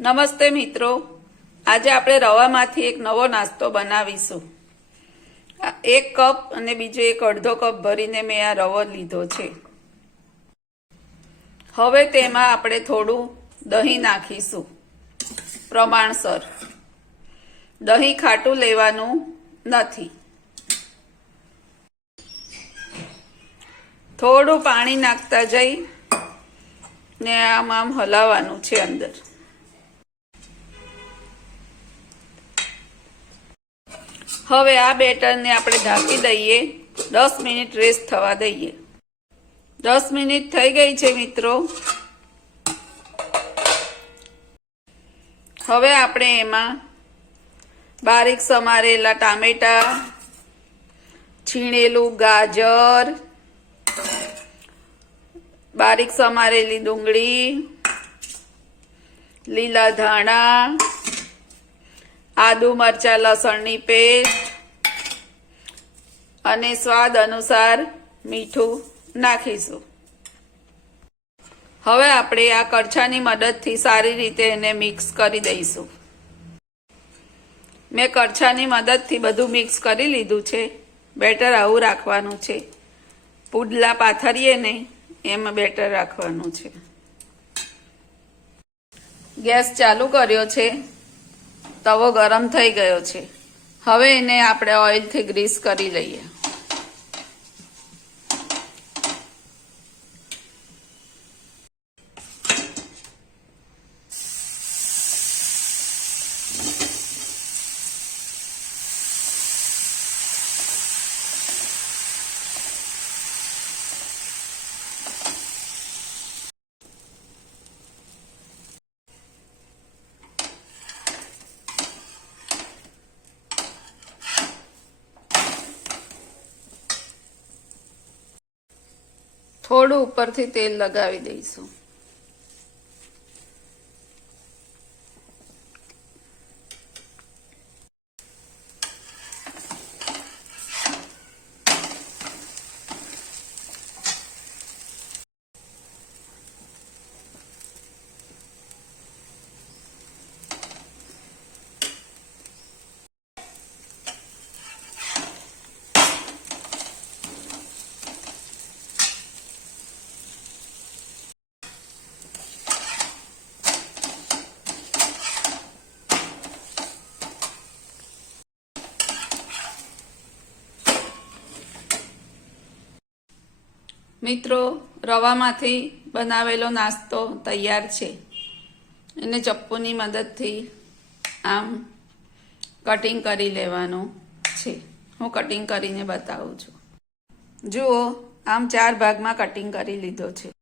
નમસ્તે મિત્રો, આજે આપણે રવામાંથી એક નવો નાસ્તો બનાવીશું। એક કપ અને બીજો એક અડધો કપ ભરીને મેં આ રવો લીધો છે। હવે તેમાં આપણે થોડું દહીં નાખીશું પ્રમાણસર। દહીં ખાટું લેવાનું નથી। થોડું પાણી નાખતા જઈ ને આમ હલાવવાનું છે અંદર। હવે આ બેટરને આપણે ઢાંકી દઈએ, 10 મિનિટ રેસ્ટ થવા દઈએ। 10 મિનિટ થઈ ગઈ છે મિત્રો। હવે આપણે એમાં બારીક સમારેલા ટામેટા, છીણેલું ગાજર, બારીક સમારેલી ડુંગળી, લીલા ધાણા, આદુ મરચા લસણની પેસ્ટ અને સ્વાદ અનુસાર મીઠું નાખીશું। હવે આપણે આ કડછાની મદદથી સારી રીતે એને મિક્સ કરી દઈશું। મેં કડછાની મદદથી બધું મિક્સ કરી લીધું છે। બેટર આવું રાખવાનું છે, પુડલા પાથરીએ ને એમાં બેટર રાખવાનું છે। ગેસ ચાલુ કર્યો છે, તવો ગરમ થઈ ગયો છે। હવે એને આપણે ઓઇલથી ગ્રીસ કરી લઈએ। થોડું ઉપરથી તેલ લગાવી દઈશું। મિત્રો, રવામાંથી બનાવેલો નાસ્તો તૈયાર છે। એને ચપ્પુની મદદથી આમ કટિંગ કરી લેવાનું છે। હું કટિંગ કરીને બતાવું છું। જુઓ, આમ 4 ભાગમાં કટિંગ કરી લીધો છે।